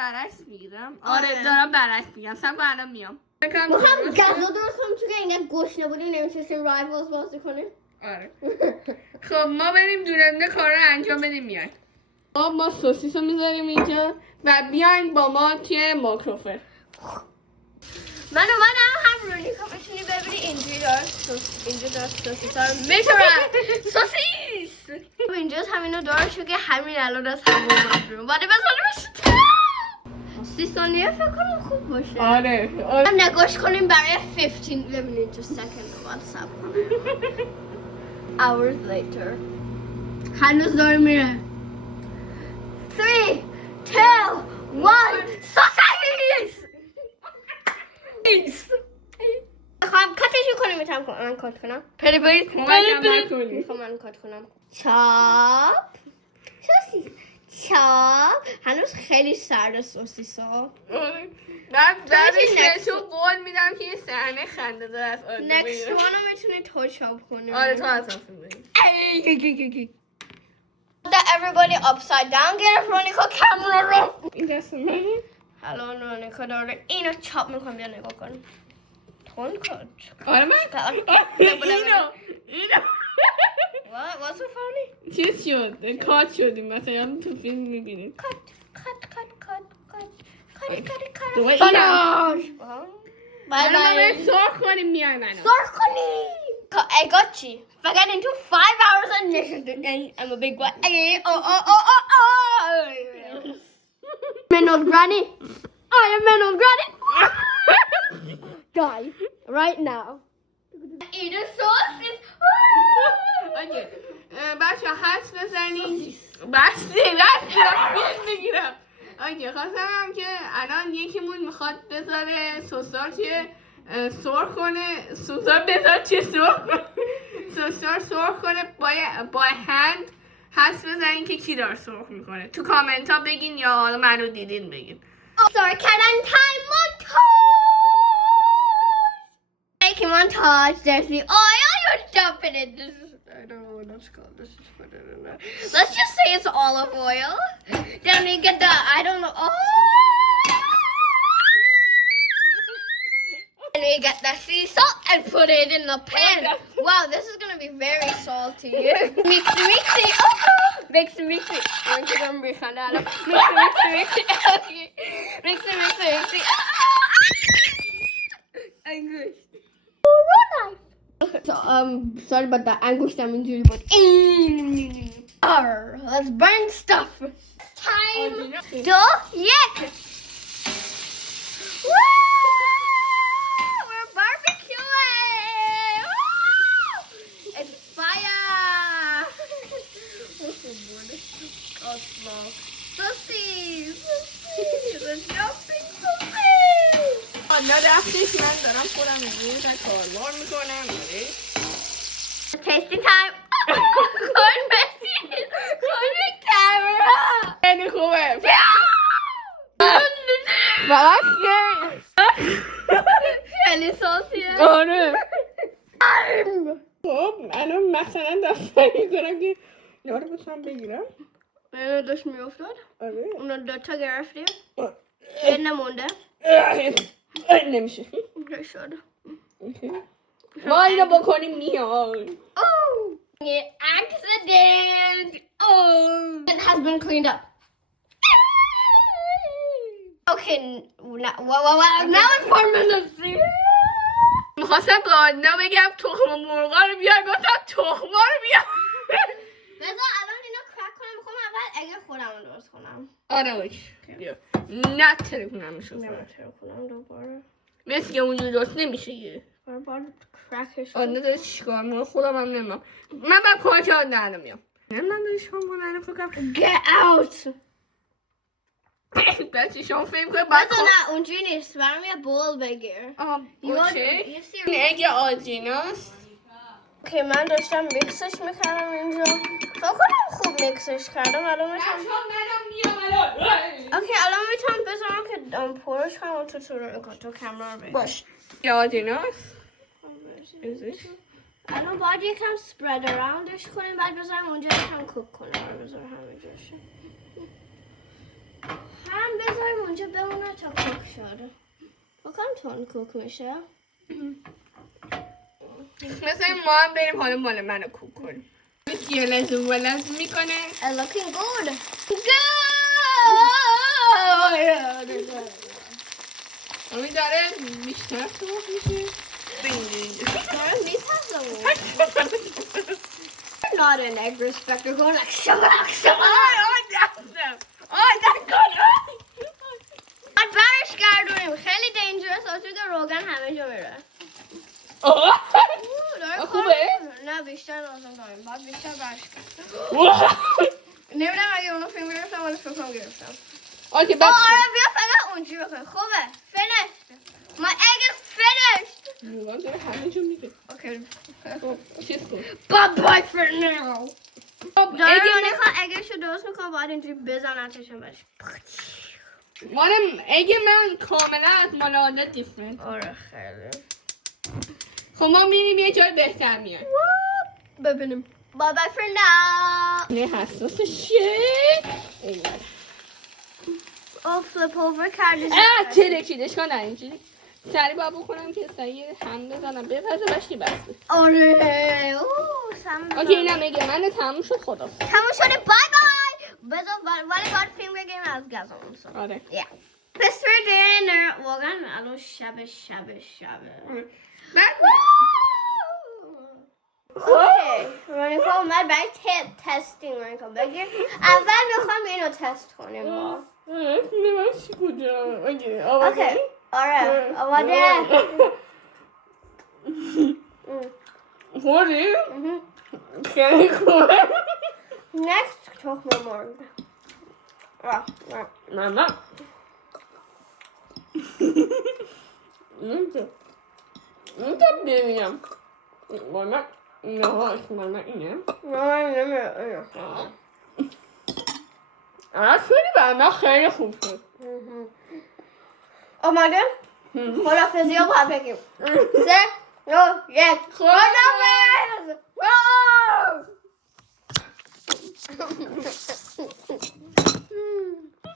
برعکس میگیرم. آره دارم برعکس میگم. سب کن الان میام. ما هم غذا درست کنیم چون اینقدر گشنه بودیم نمیتونستیم رایوالز بازی کنیم. آره. خب ما بریم دونه کار رو انجام بدیم میایم. ما سوسیس رو میذاریم اینجا و بیاین با ما توی ماکروفر. من هم رونیکا میتونی ببینی اینجا دار سوسیس ها رو میتونم سوسیس اینجا همینو دار چون که همین الان از همون مفرون ولی بزنیمش 30 ثانیه فکر کنم خوب باشه. آره هم نگاش کنیم برای 15 ببینید تو سکند بعد سب کنیم hours later هنوز داره میره 3 2 1 سوسیس خواهم کتشو کنیم میتونم من کات کنم پری من کات کنم چاپ سوسیس چاپ هنوز خیلی سرد سوسیس ها من تو قول میدم که یه صحنه خنده دار از next one رو میتونی تو چاپ کنی. آره تو اصلا بگی everybody upside down گرفت رونیکا کامرا رو این دست منی الان رونیکا داره اینو چاپ میکنم بیا نگاه کن تون کن آره من اینو what's so funny چیز شد کات شدیم مثلا تو فیلم میبینیم کات دوباره فناش بای بای سرخ کنیم میای منو سرخ کنیم I got you فقط into 5 hours and I'm a big boy Mental granny I am mental granny die right now eat a sausage اوکی بچه حس بزنین بسته فیلم میگیرم اوکی خواستم که الان یکیمون میخواد بذاره سوسار چیه سرخ کنه سوسار بذار چیه سرخ کنه سوسار سرخ کنه با هند حس بزنین که کی داره سرخ میکنه تو کامنت ها بگین یا حالا منو دیدین بگین سرخ کردن تایم montage make a montage there's the oil you're dumping it this is I don't know what that's called. This is what I don't know. Let's just say it's olive oil. Then we get the I don't know. Oh. And we get the sea salt and put it in the pan. Wow, this is gonna be very salty. Mixy. Oh, mixy. Mixy. Anguish. So, sorry about that. Anguish that means you but let's burn stuff. Time to yak. Woo! We're barbecuing. Woo! It's fire. Oh, slow. Saucies. The jumping saucies. آنها رفتش من دارم خودم اینجوری تا کاربار میکنم Tasting time. Corn machine. Corn camera. خیلی خوبه فقط خیلی سالتیه. آره خب الان مثلا دفتری کنم که یارو بسام بگیرم اینو داشت میافتاد. آره اونو دوتا گرفتیم. یه نمونده. نمیشه شد. ما اینو بکنیم میاد Accident. Oh. It has been cleaned up. Okay. Now it's 4 minutes. میخواستم به آدنا بگم تخم مرغا رو بیار گفتم تخما رو بیار بذار الان اینو کرک کنم میخوام اول اگه خودم رو درست کنم. آره باش نه ترکونم شد کنم دوباره. مثل که اونجور درست نمیشه یه باید کرکش آدنا داره چیکار میکنه خودم هم نمیم من باید کمک آدنا الان میام نمیدونم داره شما کنم فکرم Get out. بچه شما فهم کنه باید بذار نه اونجوری نیست برام یه بول بگیر. اوکی این اگه آجیناست اوکی من داشتم میکسش میکردم اینجا فکر کنم خوب میکسش کردم الان میتونم اوکی الان میتونم بذارم که پرش کنم و تو کامرا رو بگیر باش یه آجیناست الان باید یکم سپرد اراوندش کنیم بعد بذارم اونجا یکم کوک کنم بذارم همینجاشه هم بذاریم اونجا تا کوک شده بکنم تون کوک میشه مثل این ما هم بریم حالا مال منو کوک کنیم یه لازم میکنه It's looking good. امید داره بیشتر سرخ میشه دارم میتازم Not an egg respecter going like شبک بعد برش گردونیم خیلی dangerous آسو که روگن همه جا میره خوبه؟ نه بیشتر لازم داریم باید بیشتر برش گردونیم نمیدونم اگه اونو فیلم گرفتم ولی فکرم گرفتم آره آره بیا فقط اونجی بخواه خوبه finished my egg is finished نگاه داره همه جا میگه okay چیز کن bye bye for now داره اگه رو نخواه اگرشو درست میکنم باید اینجوری بزنتشم برش اگه من کاملا از مال عادت دیفرنت آره خیلی خب ما میریم یه جای بهتر میاد ببینیم bye bye for now نه حساس شه flip over کردی ترکیدش کنن اینجوری سری باید بکنم که سریع هم بزنم بپزه بشتی بسته آره اوکی اینم اگه من تموم شد خدا تموم شده بای بای بذار ولی باید فیلم بگیریم از گازم آره Mr. Dinner واقعا الان شبه اوکی رونیکا اومد برای تستینگ رونیکا بگیر اول میخوام اینو تست کنیم ما نماشی کجا اوکی آره آماده خوردی؟ خیلی خوبه Next تخم مرغ ماما نمیتونم ببینم ماما نه ماما اینه خیلی برای من خیلی خوب شد آماده؟ خدافزی ها باید بگیم 3 2 1 خدافز